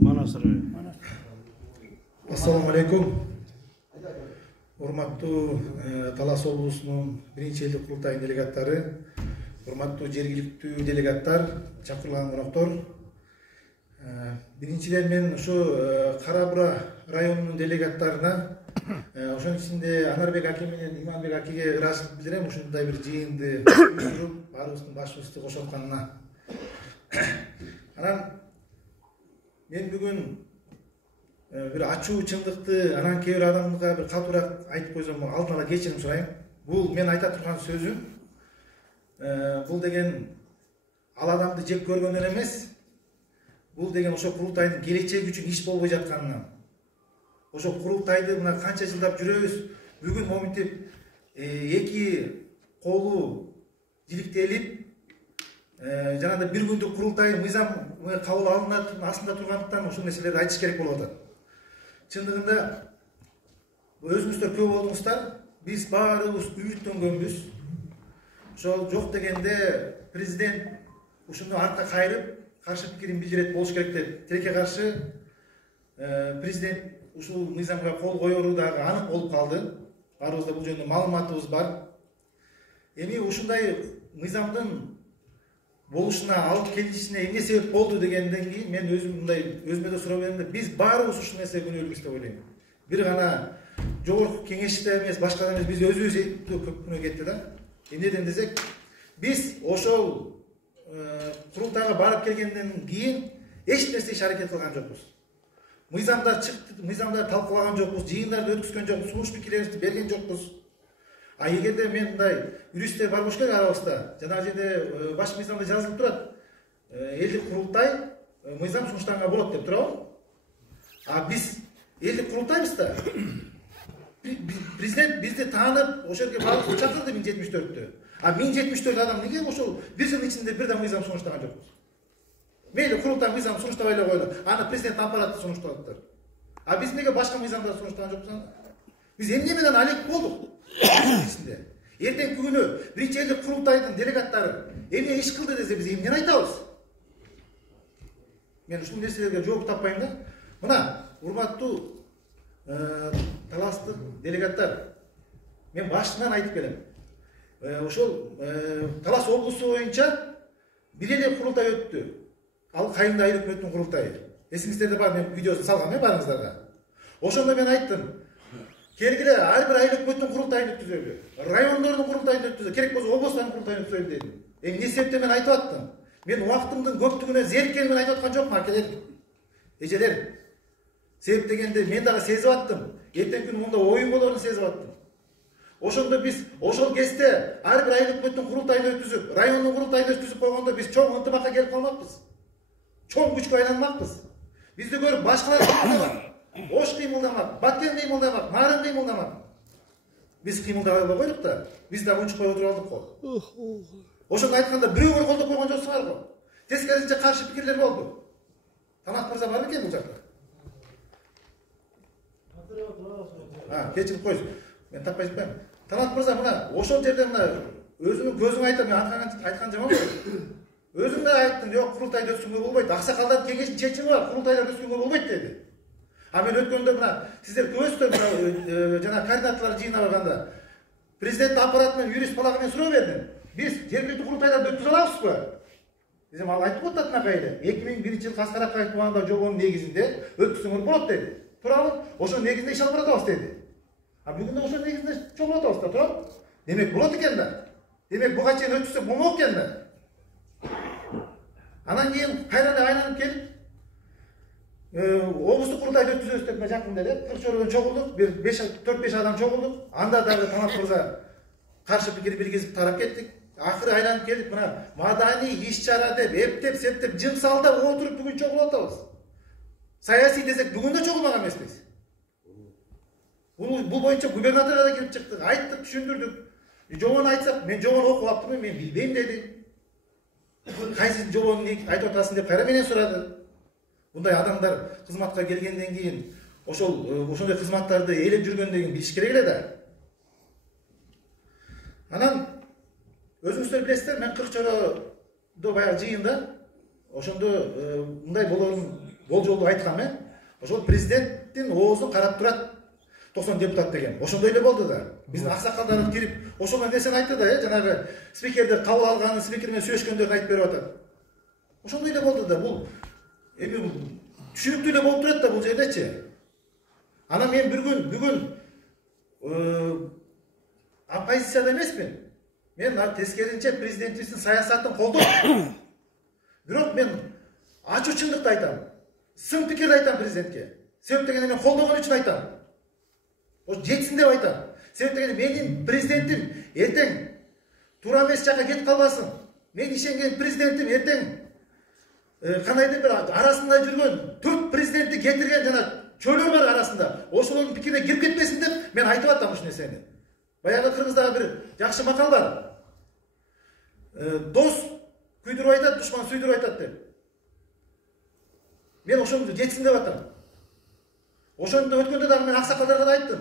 Manasırı. Assalamu alaikum. Урматтуу Талас облусунун биринчи элдик курултайынын делегаттары, урматтуу жергиликтүү делегаттар, чакырылган коноктор. Биринчиден мен ушу Кара Бура районунун делегаттарына, ошонун ичинде Анарбек аке менен Иманбек акеге ыраазычылык билдирем ушундай бир жыйынды уюштуруп, баарыбыздын башыбызды кошотканына. Анан мен бүгүн bir ачуу чындыкты анан кээ бир адамга бир катуураак айтып койсом алдын ала кечирим сурайм. Бул мен айта турган сөзүм. Бул деген ал адамды жек көргөндөн эмес. Бул деген ошо курултайдын келечеги үчүн иш болбой жатканынан. Ошо курултайды мына канча жылдап жүрөбүз. Бүгүн моминтип эки колу жиликтелип жанагындай бир күндүк курултай мыйзам кабыл алынатын астында тургандыктан ушул нерселерди айтыш керек болуп атат. Чындыгында өзүңүздөр көп болдуңуздар, биз баарыбыз үмүттөнгөнбүз. Ошол жок дегенде президент ушуну артка кайрып, каршы пикирин билдирет болуш керек деп тилекке каршы президент ушул мыйзамга кол коеру дагы анык болуп калды. Баарыбызда бул жөнүндө маалыматыбыз бар. Эми ушундай мыйзамдын болушуна алып келишине эмне себеп болду дегенден кийин мен өзүм мындай өзүмө да суроо бердим да биз баарыбыз ушул нерсеге күнөөлүүбүз деп ойлойм. Бир гана жогорку кеңеште эмес, башка эмес, биз өзүбүз көп күнөө кетти да. Эмнеден десек, биз ошол курултайга барып келгенден кийин эч нерсе иш аракет кылган жокпуз. Мыйзамдар чыкты, мыйзамдарды талкуулаган жокпуз, жыйындарды өткүзгөн жокпуз, сунуш пикирлерибизди берген жокпуз. А эгерде мен мындай юристтер бар болуш керек арабызда. Жана жерде баш мыйзамда жазылып турат. Элдик курултай мыйзам сунуштанга болот деп турабы? А биз элдик курултайбыз да. Президент бизди таанып, ошол жерге барып чакырды 1074-тө. А 1074 адам неге ошол бир жыл ичинде бир да мыйзам сунуштаган жокпуз? Мейли курултай мыйзам сунуштабай эле койлу. Аны президент аппараты сунуштаптыр. А биз неге башка мыйзамдарды сунуштаган жокпуз? Биз эмне менен алек болдук? Эртеңки күнү биринчи элдик курултайдын делегаттары эмне иш кылды десе биз эмнени айтабыз? Мен ушул нерселерге жооп таппайм да. Мына урматтуу таластык делегаттар, мен башынан айтып келем. Ошол Талас облусу боюнча бир эле курултай өттү. Ал Кайымды айыл өкмөтүнүн курултайы. Эсиңиздерде бар, мен видеосун салгам баарыңыздарга. Ошондо мен айттым. Келгиле ар бир айыл өкмөтүнүн курултайын өткүзөлү. Райондордун курултайын өткүзөлү. Керек болсо облустардын курултайын өткүзөлү дедим. Эмне себептен мен айтып аттым? Мен убактымдын көптүгүнө зериккенин мен айтып аткан жокмун, акелер. Эжелер. Себеп дегенде мен дагы сезип аттым. Эртең күнү мында оюн болоорун сезип аттым. Ошондо биз ошол кезде ар бир айыл өкмөтүнүн курултайын өткүзүп, райондун курултайын өткүзүп койгондо биз чоң ынтымакка келип калмакпыз. Чоң күчкө айланмакпыз. Бизди көрүп башкалар кыймылдамак. Ош кыймылдамак, Баткен кыймылдамак, Нарын кыймылдамак. Биз кыймылдабай эле койдук да, биз да унчукпай отуруп алдык го. Ошондо айтканда бирөөгөр колдоп койгон жоксуңар го. Тескерисинче каршы пикирлер болду. Танат мырза бар бекен бул жакта? Кечирип койсун. Мен таппай жатпайм. Танат мырза мына ошол жерде мына өзүнүн көзүң айтам, мен айткан жаман болду. Өзүң да айттың, жок курултайда өткөнгө болбойт. Аксакалдардын кеңешинин чечими бар, курултайда өткөнгө болбойт деди. А мен өткөндө мына сиздер көбөсүздөр мына жана координаторлор жыйына барганда президент аппаратынан юрист балага мен суроо бердим. Биз жергиликтүү курултайларды өткөзө алабызбы? Десем ал айтып атат накайда. 2001-жылы Каскар Акаев тууганда жобонун негизинде өткөзсөңөр болот деди. Турабы? Ошонун негизинде иш алып баратабыз деди. А бүгүн ошонун негизинде чогулуп атабыз да, турабы? Демек болот экен да. Демек буга чейин өткөзсөк болмок экен да. Анан кийин кайра айланып келип облустук курултайды өткүзөбүз деп жакында эле Кырчоодон чогулдук, бир 4-5 адам чогулдук. Анда дагы Танат мырза каршы пикир билгизип тарап кеттик. Акыры айланып келип мына маданий иш-чара деп, эптеп, септеп, жымсалда отуруп бүгүн чогулуп атабыз. Саясий десек бүгүн да чогулмаган эмеспиз. Бул боюнча губернаторго да кирип чыктык, айттык, түшүндүрдүк. Жобону айтсак, мен жобону окуп аттым, мен билбейм деди. Кайсы жобону айтып атасың деп кайра менен сурады. Bunday adamlar kızmatka gelgenden keyin ошондой кызматтарды ээлеп жүргөндөн кийин билиш керек эле да. Анан өзүңүздөр билесиздер, мен Кырчоодо баягы жыйында ошондо мындай болорун болжолдоп айткам мен. Ошол президенттин оозун карап турат 90 депутат деген. Ошондой эле болду да. Биздин аксакалдарыбыз кирип, ошол нерсени айтты да, жанагы спикердер кабыл алганын, спикер менен сүйлөшкөндөрүн айтып берип атат. Ошондой эле болду да. Бул эми түшүнүктүү эле болуп турат да бул жердечи. Анан мен бүгүн оппозицияда эмесмин. Мен тескеринче президентибиздин саясатын колдойм. Бирок мен ачуу чындыкты айтам. Сын пикирди айтам президентке. Себеп дегенде мен колдогон үчүн айтам. Ошо жетсин деп айтам. Себеп дегенде менин президентим эртең туура эмес жакка кетип калбасын. Мен ишенген президентим эртең кандайдыр бир арасында жүргөн 4 президентти кетирген жана чөйлөр бар арасында. Ошолордун пикирине кирип кетпесин деп мен айтып атам ушул нерсени. Баягы Кыргыздагы бир жакшы макал бар. Дос күйдүрүп айтат, душман сүйдүрүп айтат деп. Мен ошону жетсин деп атам. Ошондо өткөндө дагы мен аксакалдарга да айттым.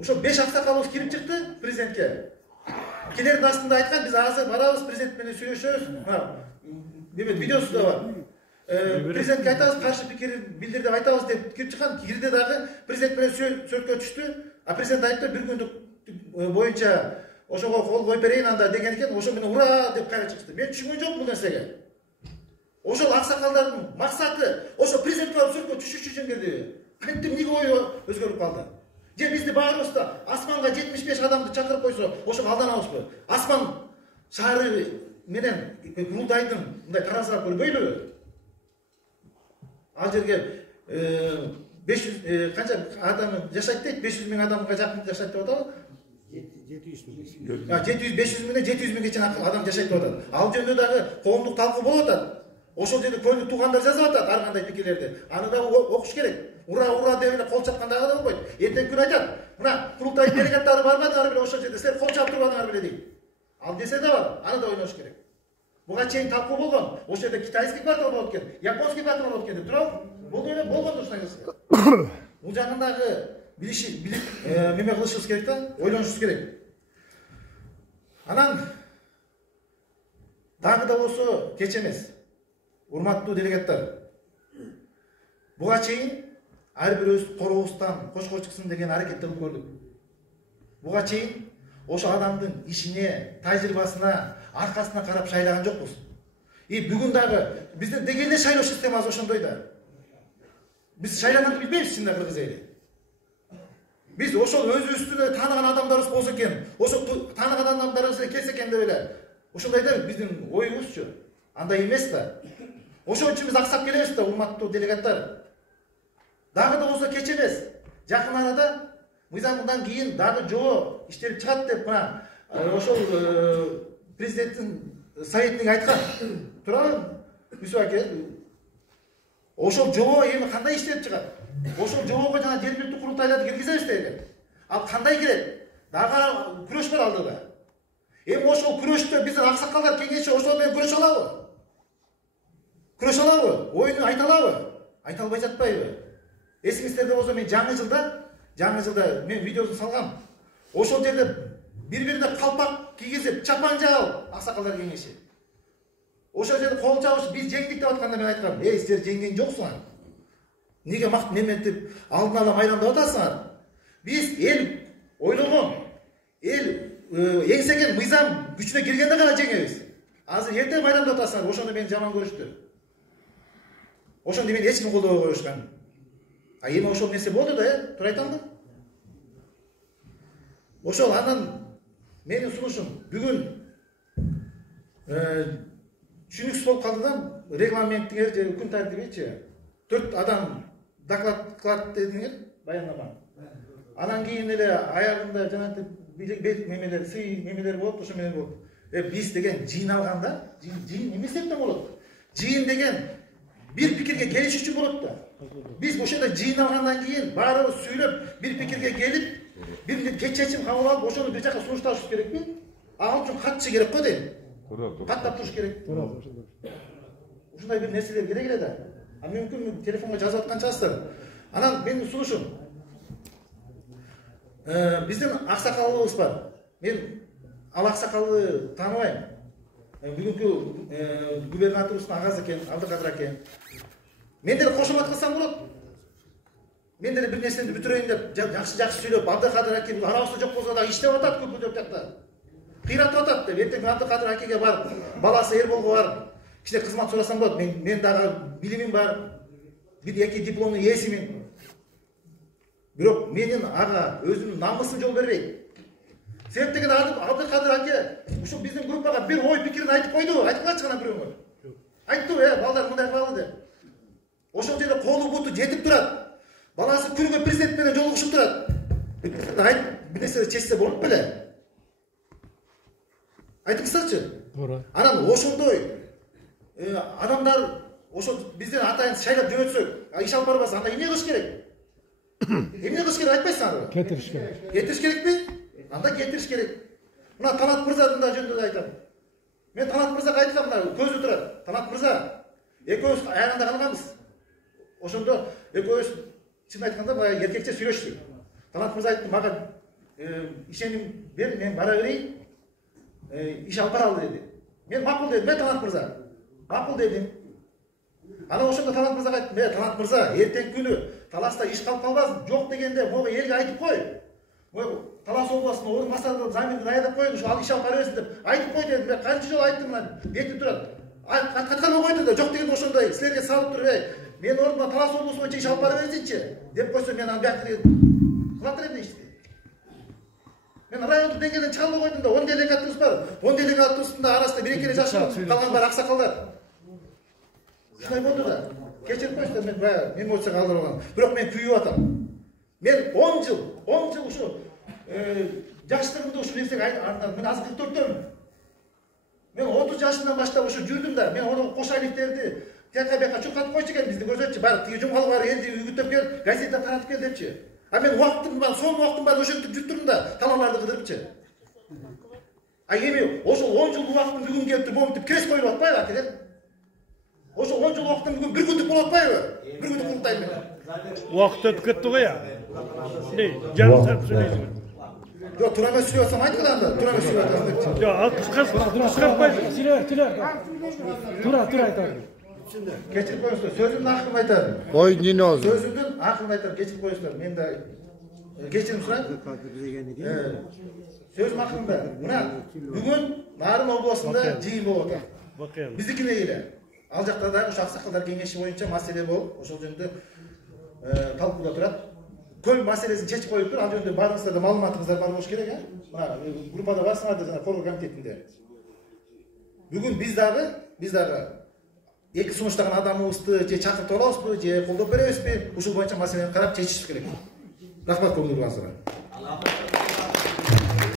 Ошо 5 аксакалыбыз кирип чыкты президентке. Келердин астында айткан, биз азыр барабыз президент менен сүйлөшөбүз. Видеосу да бар. Президентке айтабыз, каршы пикир билдир деп айтабыз деп кирип чыккан. Кирди дагы президент менен сөзгө түштү. А президент айтты, бир күндүк боюнча ошого кол коюп берейин анда деген экен. Ошо менен ура деп кайра чыкты. Мен түшүнгөн жокмун бул нерсеге. Ошол аксакалдардын максаты ошо президентке сөзгө түшүш үчүн кирди. Кантип эмнеге ою өзгөрүп калды? Же бизди баарыбыз да асманга 75 адамды чакырып койсо, ошого алданабызбы? Асман шаары менен Курултайдын мындай таразылап көрбөйлүбү? Ал жерге 500 канча адам жашайт дейт, 500 миң адамга жакын жашайт деп атабы? 700 менен 700 миңге чейин адам жашайт деп атат. Ал жерде дагы коомдук талкуу болуп атат. Ошол жерде көңүл туугандар жазып атат ар кандай пикирлерди. Аны да окуш керек. Ура деп эле кол чапкандагы да болбойт. Эртең күн айтат. Мына Курултай делегаттары барбадыңар беле ошол жерде, силер кол чап турбадыңар беле дейт. Ал десе да бар, аны да ойнош керек. Буга чейин талкуу болгон. Ошол жерде китайский патрон болот экен, японский патрон болот экен деп турабы? Болду эле болгон ушундай нерсе. Бул жагындагы билип неме кылышыбыз керек да, ойлонушубуз керек. Анан дагы да болсо кеч эмес. Урматтуу делегаттар. Буга чейин ар бирөөбүз корообуздан кошко чыксын деген аракетти кылып көрдүк. Буга чейин ошо адамдын ишине, тажрыйбасына, аркасына карап шайлаган жокпуз. Бүгүн дагы биздин деги эле шайлоо системасы ошондой да. Биз шайлаганды билбейбиз чынында кыргыз эли. Биз ошол өзүбүздү тааныган адамдарыбыз болсо экен, ошо тааныган адамдарыбыз келсе экен деп эле. Ошондой да биздин оюбузчу. Андай эмес да. Ошон үчүн биз аксап келебиз да, урматтуу делегаттар. Дагы да болсо кеч эмес. Жакын арада мыйзамдан кийин дагы жоо иштелип чыгат деп мына ошол президенттин советниги айткан. Турабы? Үсүп аке. Ошол жоо эми кандай иштелип чыгат? Ошол жоого жана жергиликтүү курултайларды киргизебиз деген. Ал кандай кирет? Дагы күрөш бар алдыда. Эми ошол күрөштө биздин аксакалдар кеңеши ошол менен күрөшө алабы? Күрөшө алабы? Оюну айта алабы? Айта албай жатпайбы? Эсиңиздерде болсо мен жаңы жылда мен видеосун салгам. Ошол жерде бири-бирине калпак кийгизип, чапан жаап аксакалдар кеңеши. Ошол жерде кол жабышып биз жеңдик деп атканда мен айткам, силер жеңген жоксуңар. Неге макт неметип алдын ала майрамдап атасыңар? Биз эл ойлогон, эл эңсеген мыйзам күчүнө киргенде гана жеңебиз. Азыр эртең майрамдап атасыңар, ошондо мени жаман көрүштү. Ошондо мени эч ким колдобой коюшкан. А эми ошол нерсе болду да, туура айтамбы? Ошол анан менин сунушум бүгүн түшүнүксүз болуп калды да, регламенттиңер же күн тартибичи. 4 адам доклад кылат дедиңер, баяндама. Анан кийин эле аягында жанагы билек немелер, сый немелер болот, ошо менен болот. Биз деген жыйналганда, жыйын эмне себептен болот? Жыйын деген бир пикирге келиш үчүн болот да. Биз ошондо жыйналгандан кийин баарыбыз сүйлөп, бир пикирге келип, бир чечим кабыл алып, ошону бир жака сунушташыбыз керекпи? Ал үчүн катчы керек го дейм. Каттап туруш керек. Ушундай бир нерселер керек эле да. А мүмкүн телефонго жазып аткан чыгасыздар. Анан менин сунушум. Биздин аксакалыбыз бар. Мен ал аксакалды тааныбайм. бүгүнкү губернаторубуздун агасы экен, Абдыкадыр аке. Мен деле кошумат кылсам болот. Мен деле бир нерсени бүтүрөйүн деп жакшы сүйлөп, Абдыкадыр аке бул арабызда жок болсо да иштеп атат көпүлдөп жакта. Кыйратып атат деп, эртең Абдыкадыр акеге барып, баласы Эрболго барып, кичине кызмат сурасам болот. Мен дагы билимим бар. Бир эки дипломдун ээсимин. Бирок менин ага өзүнүн намысын жол бербейт. Себеп деген Абдыкадыр аке ушул биздин группага бир ой пикирин айтып койду, айтып чыгана бирөөгө. Айтты, балдар мындай кылалы деп. Ошол жерде колу буту жетип турат. Баласы күнүгө президент менен жолугушуп турат. Бир нерсе чечсе болот беле? Айтыңыздарчы. Туура. Анан ошондой адамдар ошо бизден атайын шайлап жөнөтсөк, иш алып барбаса, анда эмне кылыш керек? Эмне кылыш керек айтпайсыңарбы? Кетириш керек. Кетириш керекпи? Анда кетириш керек. Мына Талант мырзадын да жөнүндө айтам. Мен Талант мырзага айткам, мына көзү турат. Талант мырза, экөөбүз аягында калганбыз. Ошондо экөөбүз чын айтканда баягы эркекче сүйлөштүк. Талант мырза айтты, мага ишеним бер, мен бара берейин. Иш алып баралы деди. Мен макул дедим, Талант мырза. Макул дедим. Ана ошондо Талант мырзага айттым, Талант мырза, эртең күнү Таласта иш калып калбасын. Жок дегенде могу элге айтып кой. Талас областын орун басары замирди аядап коюн, ушу ал иш алып бара берсин деп айтып кой дедим. Мен канча жолу айттым, мына бекип турат. Катканга койду да, жок дегенде ошондой силерге салып туруп, мен ордуна Талас облусу боюнча иш алып бара берсинчи деп койсо, мен аны бияктырып кылат элем ишти. Мен райондук деңгээлден чыга албай койдум да, 10 делегатыбыз бар. 10 делегатыбыздын да арасында бир-экине жашыл, калган баары аксакалдар. Ушундай болду да. Кечирип коюңуздар, мен баягы эмоцияга алдырып алгам. Бирок мен күйүп атам. Мен 10 жыл ушу жаштыгымда ушу нерсеге айнадым. Мен азыр 44-төмүн. Мен 30 жашымдан баштап ушу жүрдүм да. Мен onu кошайликтерди тияка бияка чуркатып койчу экен, бизди көрсөтчү. Баары тиги жумгалы бар элди үгүттөп кел, газетте таратып кел депчи. А мен убактым бар, сонун убактым бар, ошентип жүрүп турдум да, талааларды кыдырыпчы. А эми ошол 10 жыл убактым бүгүн келип туруп монтип крест коюп атпайбы акелер? Ошол 10 жыл убактым бүгүн бир күндүк болуп атпайбы? Бир күндүк курултайм мен. Убакыт өтүп кетти го я. Жарым саат сүйлөйсүң. Жок, туура эмес сүйлөп атсам айткыла анда. Туура эмес сүйлөп атам депчи. Жок, ал кыскартпайсың. Тура айтам. Кечирип коюңуздар, сөзүмдүн акырын айтам. Ой, не озу. Сөзүмдүн акырын айтам, кечирип коюңуздар. Мен да кечирим сурайм. Сөзүм акырында. Мына бүгүн Нарын областында жыйын болуп атат. Биздикине эле. Ал жакта дагы ушу аксакалдар кеңеши боюнча маселе болуп, ошол жөнүндө талкуулап турат. Көп маселесин чечип коюп тур. Ал жөнүндө баарыңыздарда маалыматыңыздар бар болуш керек, Мына группада барсыңар жана коргоо комитетинде. Бүгүн биз дагы эки сунуштаган адамыбызды же чакыртып алабызбы, же колдоп беребизби? Ушул боюнча маселени карап чечишибиз керек. Рахмат, көңүл бурганыңыздарга.